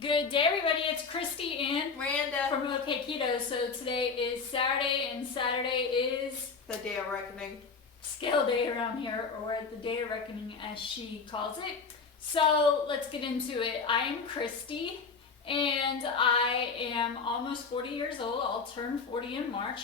Good day, everybody. It's Kristy and Myranda from Okketoh. So today is Saturday, and Saturday is the day of reckoning. scale day around here, or the day of reckoning as she calls it. So let's get into it. I am Kristy, and I am almost 40 years old. I'll turn 40 in March.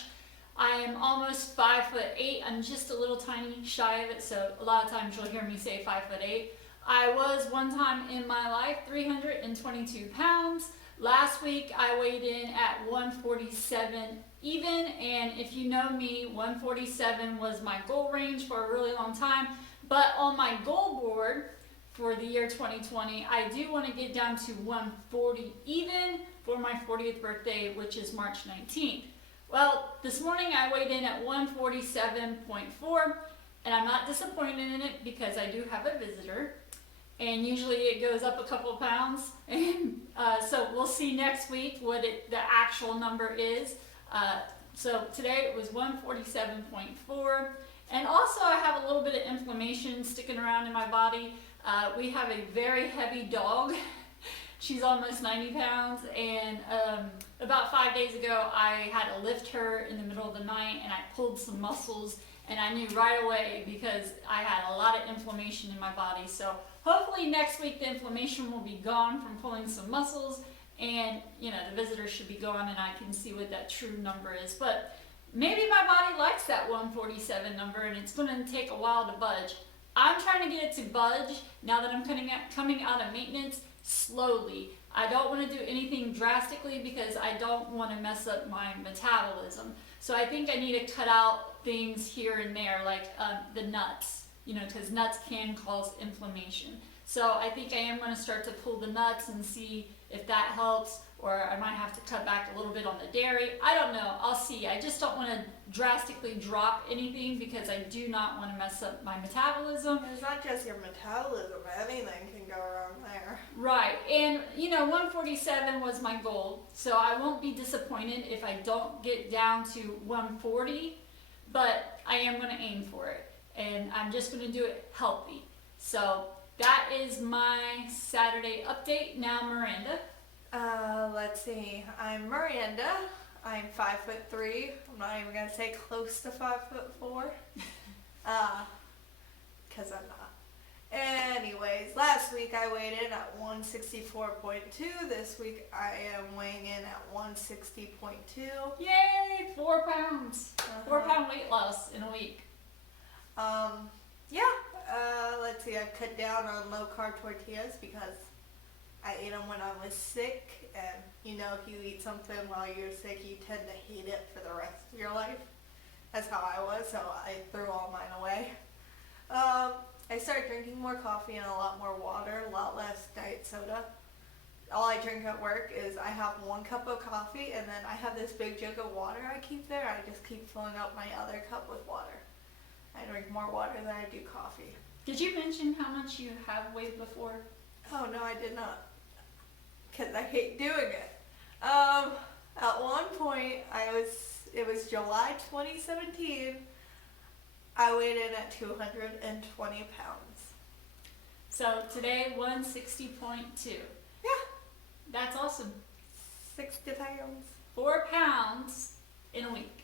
I am almost 5'8". I'm just a little tiny shy of it, so a lot of times you'll hear me say 5'8". I was one time in my life 322 pounds. Last week I weighed in at 147 even, and if you know me, 147 was my goal range for a really long time. But on my goal board for the year 2020, I do want to get down to 140 even for my 40th birthday, which is March 19th. Well, this morning I weighed in at 147.4, and I'm not disappointed in it because I do have a visitor. And usually it goes up a couple of pounds, and so we'll see next week what the actual number is. So today it was 147.4, and also I have a little bit of inflammation sticking around in my body. We have a very heavy dog. She's almost 90 pounds, and about 5 days ago I had to lift her in the middle of the night, and I pulled some muscles, and I knew right away because I had a lot of inflammation in my body. So hopefully next week the inflammation will be gone from pulling some muscles, and the visitor should be gone, and I can see what that true number is. But maybe my body likes that 147 number, and it's going to take a while to budge. I'm trying to get it to budge now that I'm coming out of maintenance slowly. I don't want to do anything drastically because I don't want to mess up my metabolism. So I think I need to cut out things here and there, like the nuts, because nuts can cause inflammation. So I think I am going to start to pull the nuts and see if that helps, or I might have to cut back a little bit on the dairy. I don't know. I'll see. I just don't want to drastically drop anything because I do not want to mess up my metabolism. It's not just your metabolism, anything can go wrong there. Right, and 147 was my goal, so I won't be disappointed if I don't get down to 140, but I am going to aim for it, and I'm just going to do it healthy. So that is my Saturday update. Now Myranda. Let's see. I'm Myranda. I'm 5'3". I'm not even gonna say close to 5'4", because I'm not. Anyways, last week I weighed in at 164.2. This week I am weighing in at 160.2. Yay! 4 pounds. 4 pound weight loss in a week. Let's see. I've cut down on low carb tortillas because I ate them when I was sick, and if you eat something while you're sick, you tend to hate it for the rest of your life. That's how I was, so I threw all mine away. I started drinking more coffee and a lot more water, a lot less diet soda. All I drink at work is I have 1 cup of coffee, and then I have this big jug of water I keep there. I just keep filling up my other cup with water. I drink more water than I do coffee. Did you mention how much you have weighed before? Oh, no, I did not. Because I hate doing it. At one point, it was July 2017, I weighed in at 220 pounds. So today, 160.2. Yeah. That's awesome. 60 pounds. 4 pounds in a week.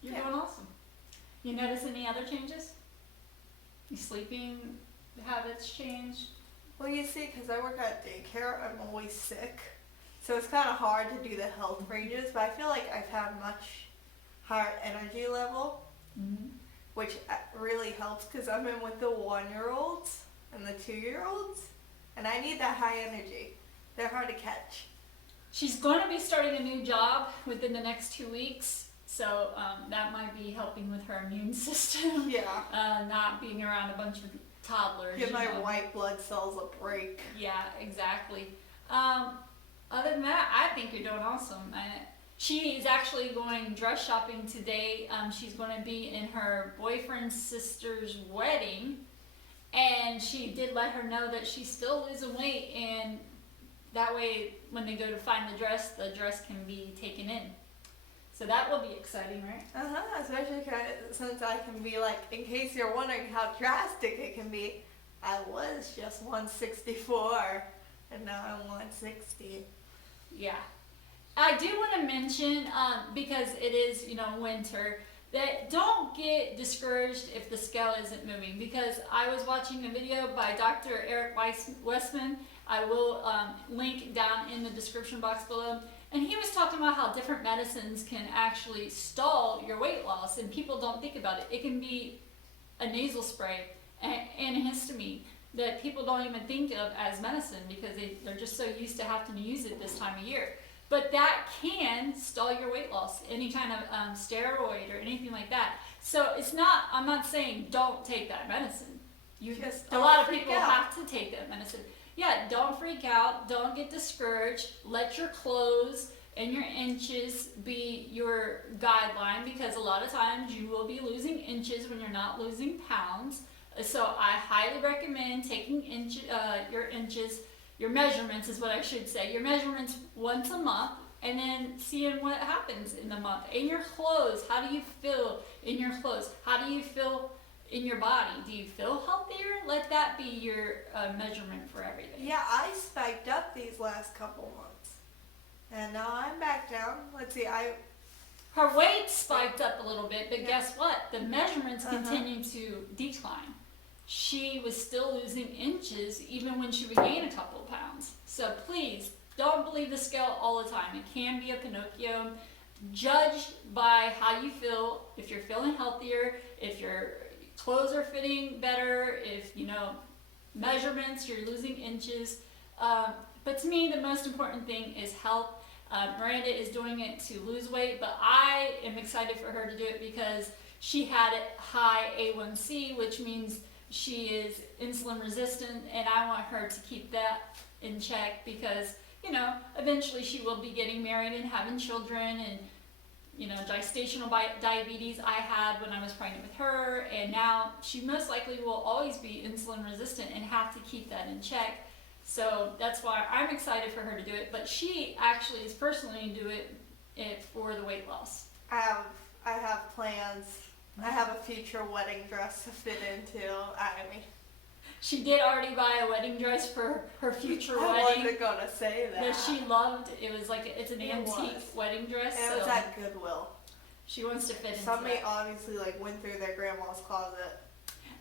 You're Yeah. doing awesome. You notice any other changes? Your sleeping habits changed? Well, you see, because I work at daycare, I'm always sick. So it's kind of hard to do the health ranges, but I feel like I've had much higher energy level, which really helps because I'm in with the 1-year-olds and the 2-year-olds, and I need that high energy. They're hard to catch. She's going to be starting a new job within the next 2 weeks, so that might be helping with her immune system. Yeah. Not being around a bunch of toddlers. Give my white blood cells a break. Yeah, exactly. Other than that, I think you're doing awesome. She is actually going dress shopping today. She's going to be in her boyfriend's sister's wedding, and she did let her know that she's still losing weight, and that way when they go to find the dress can be taken in. So that will be exciting, right? Especially since I can be like, in case you're wondering how drastic it can be, I was just 164 and now I'm 160. Yeah. I do want to mention, because it is, winter, that don't get discouraged if the scale isn't moving. Because I was watching a video by Dr. Westman. I will link down in the description box below. And he was talking about how different medicines can actually stall your weight loss, and people don't think about it. It can be a nasal spray, antihistamine, that people don't even think of as medicine because they're just so used to having to use it this time of year. But that can stall your weight loss, any kind of steroid or anything like that. So I'm not saying don't take that medicine. A lot of people have to take that medicine. Yeah, don't freak out, don't get discouraged, let your clothes and your inches be your guideline, because a lot of times you will be losing inches when you're not losing pounds. So I highly recommend taking your measurements is what I should say, your measurements once a month, and then seeing what happens in the month. In your clothes, how do you feel in your clothes? How do you feel in your body? Do you feel healthier? Let that be your measurement for everything. Yeah, I spiked up these last couple months, and now I'm back down. Let's see, her weight spiked up a little bit, but guess what? The measurements continue to decline. She was still losing inches even when she would gain a couple of pounds. So please, don't believe the scale all the time. It can be a Pinocchio. Judge by how you feel. If you're feeling healthier, if your clothes are fitting better, if, measurements, you're losing inches. But to me, the most important thing is health. Myranda is doing it to lose weight, but I am excited for her to do it because she had a high A1C, which means she is insulin resistant, and I want her to keep that in check because, eventually she will be getting married and having children, and, gestational diabetes I had when I was pregnant with her, and now she most likely will always be insulin resistant and have to keep that in check. So that's why I'm excited for her to do it, but she actually is personally doing it for the weight loss. I have plans. I have a future wedding dress to fit into. She did already buy a wedding dress for her future wedding. I wasn't gonna say that. That she loved. It was it's an antique wedding dress. And it was at Goodwill. She wants to fit into Somebody that. obviously went through their grandma's closet.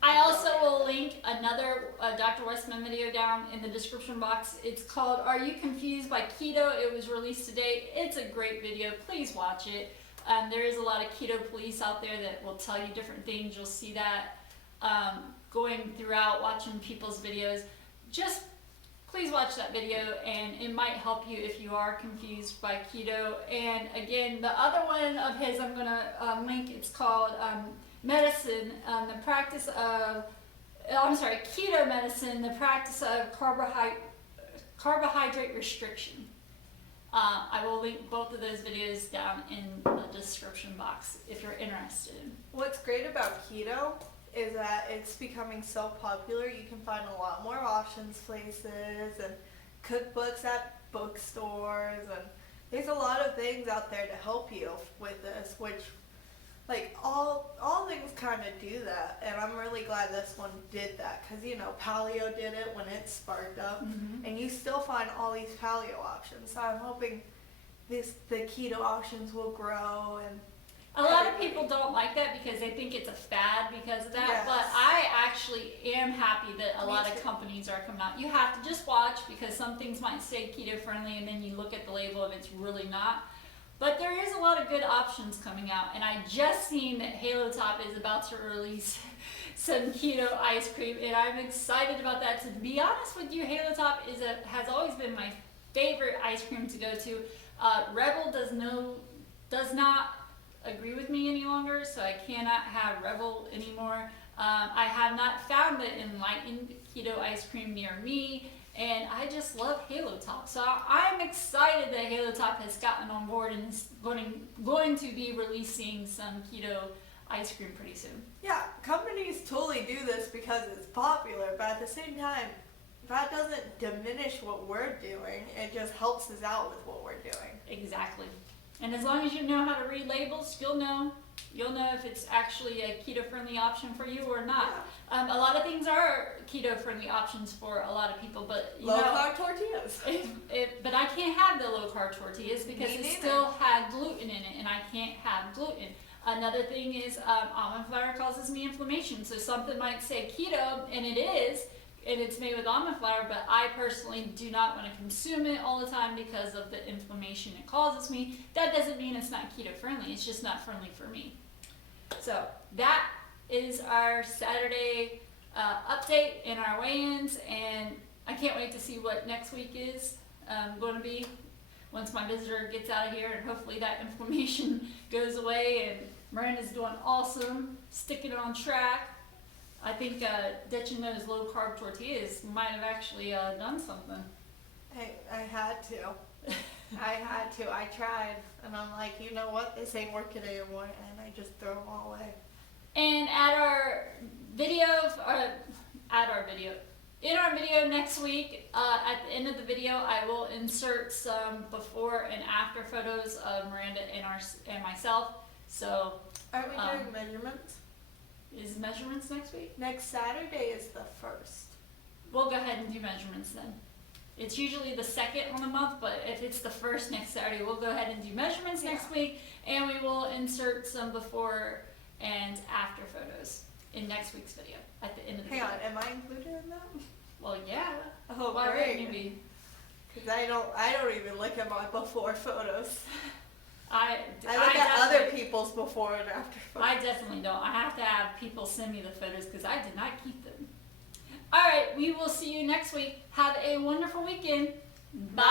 I also will link another Dr. Westman video down in the description box. It's called "Are You Confused by Keto?" It was released today. It's a great video. Please watch it. There is a lot of keto police out there that will tell you different things. You'll see that going throughout watching people's videos. Just please watch that video, and it might help you if you are confused by keto. And again, the other one of his I'm going to link. It's called Medicine, the practice of, keto medicine, the practice of carbohydrate restriction. I will link both of those videos down in the description box if you're interested. What's great about keto is that it's becoming so popular. You can find a lot more options places and cookbooks at bookstores, and there's a lot of things out there to help you with this, which all things kind of do that, and I'm really glad this one did that, because paleo did it when it sparked up, and you still find all these paleo options. So I'm hoping the keto options will grow. And a lot of people don't like that because they think it's a fad because of that, yes. But I actually am happy that a lot of companies are coming out. You have to just watch, because some things might say keto friendly and then you look at the label and it's really not. But there is a lot of good options coming out, and I just seen that Halo Top is about to release some keto ice cream, and I'm excited about that. To be honest with you, Halo Top has always been my favorite ice cream to go to. Rebel does not agree with me any longer, so I cannot have Rebel anymore. I have not found the enlightened keto ice cream near me. And I just love Halo Top. So I'm excited that Halo Top has gotten on board and is going to be releasing some keto ice cream pretty soon. Yeah, companies totally do this because it's popular, but at the same time, that doesn't diminish what we're doing. It just helps us out with what we're doing. Exactly. And as long as you know how to read labels, you'll know if it's actually a keto-friendly option for you or not. A lot of things are keto-friendly options for a lot of people, but low-carb tortillas. But I can't have the low-carb tortillas because it still had gluten in it, and I can't have gluten. Another thing is almond flour causes me inflammation. So something might say keto, and it is, and it's made with almond flour, but I personally do not want to consume it all the time because of the inflammation it causes me. That doesn't mean it's not keto friendly, it's just not friendly for me. So that is our Saturday update and our weigh-ins, and I can't wait to see what next week is going to be once my visitor gets out of here, and hopefully that inflammation goes away and Miranda's doing awesome, sticking on track. I think ditching those low-carb tortillas might have actually done something. I had to. I tried. And I'm like, you know what? This ain't working anymore. And I just throw them all away. And in our video next week, at the end of the video, I will insert some before and after photos of Myranda and myself. So, aren't we doing measurements? Is measurements next week? Next Saturday is the 1st. We'll go ahead and do measurements then. It's usually the 2nd on the month, but if it's the 1st next Saturday, we'll go ahead and do measurements next week, and we will insert some before and after photos in next week's video at the end of the video. Hang on, am I included in that? Well, yeah. Oh, why great. wouldn't you be? Because I don't even look at my before photos. I look at other people's before and after photos. I definitely don't. I have to have people send me the photos because I did not keep them. All right, we will see you next week. Have a wonderful weekend. Bye.